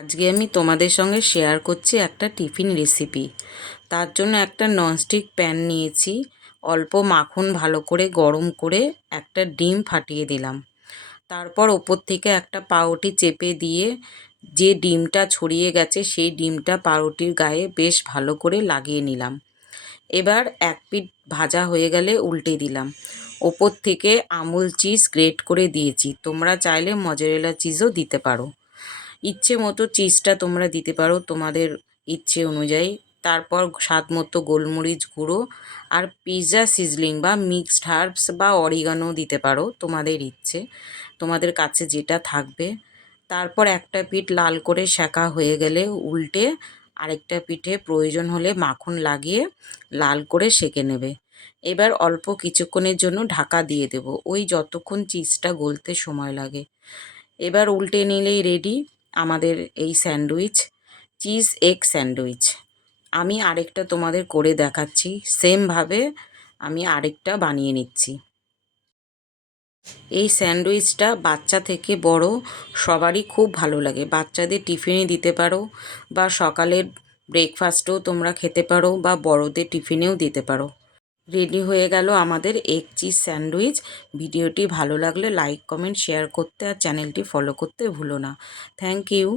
আজকে আমি তোমাদের সঙ্গে শেয়ার করছি একটা টিফিন রেসিপি তার জন্য একটা ননস্টিক প্যান নিয়েছি, অল্প মাখন ভালো করে গরম করে একটা ডিম ফাটিয়ে দিলাম। তারপর ওপর থেকে একটা পাউরুটি চেপে দিয়ে যে ডিমটা ছড়িয়ে গেছে, সেই ডিমটা পাউরুটির গায়ে বেশ ভালো করে লাগিয়ে নিলাম। এবার এক পিট ভাজা হয়ে গেলে উল্টে দিলাম। ওপর থেকে আমুল চিজ গ্রেট করে দিয়েছি। তোমরা চাইলে মজারেলা চিজও দিতে পারো। ইচ্ছে মতো চিজটা তোমরা দিতে পারো তোমাদের ইচ্ছে অনুযায়ী। তারপর স্বাদ মতো গোলমরিচ গুঁড়ো আর পিৎজা সিজলিং বা মিক্সড হার্বস বা অরিগানো দিতে পারো তোমাদের ইচ্ছে। তোমাদের কাছে যেটা থাকবে। তারপর একটা পিঠ লাল করে শেখা হয়ে গেলে উল্টে আরেকটা পিঠে প্রয়োজন হলে মাখন লাগিয়ে লাল করে সেঁকে নেবে। এবার অল্প কিছুক্ষণের জন্য ঢাকা দিয়ে দেব। ওই যতক্ষণ চিজটা গলতে সময় লাগে। এবার উল্টে নিলেই রেডি আমাদের এই স্যান্ডউইচ, চিজ এগ স্যান্ডউইচ। আমি আরেকটা তোমাদের করে দেখাচ্ছি, সেমভাবে আমি আরেকটা বানিয়ে নিচ্ছি। এই স্যান্ডউইচটা বাচ্চা থেকে বড় সবারই খুব ভালো লাগে। বাচ্চাদের টিফিনে দিতে পারো বা সকালের ব্রেকফাস্টও তোমরা খেতে পারো বা বড়দের টিফিনেও দিতে পারো। রেডি হয়ে গেল আমাদের এগ চিজ স্যান্ডউইচ। ভিডিওটি ভালো লাগলে লাইক, কমেন্ট, শেয়ার করতে আর চ্যানেলটি ফলো করতে ভুলো না। Thank you.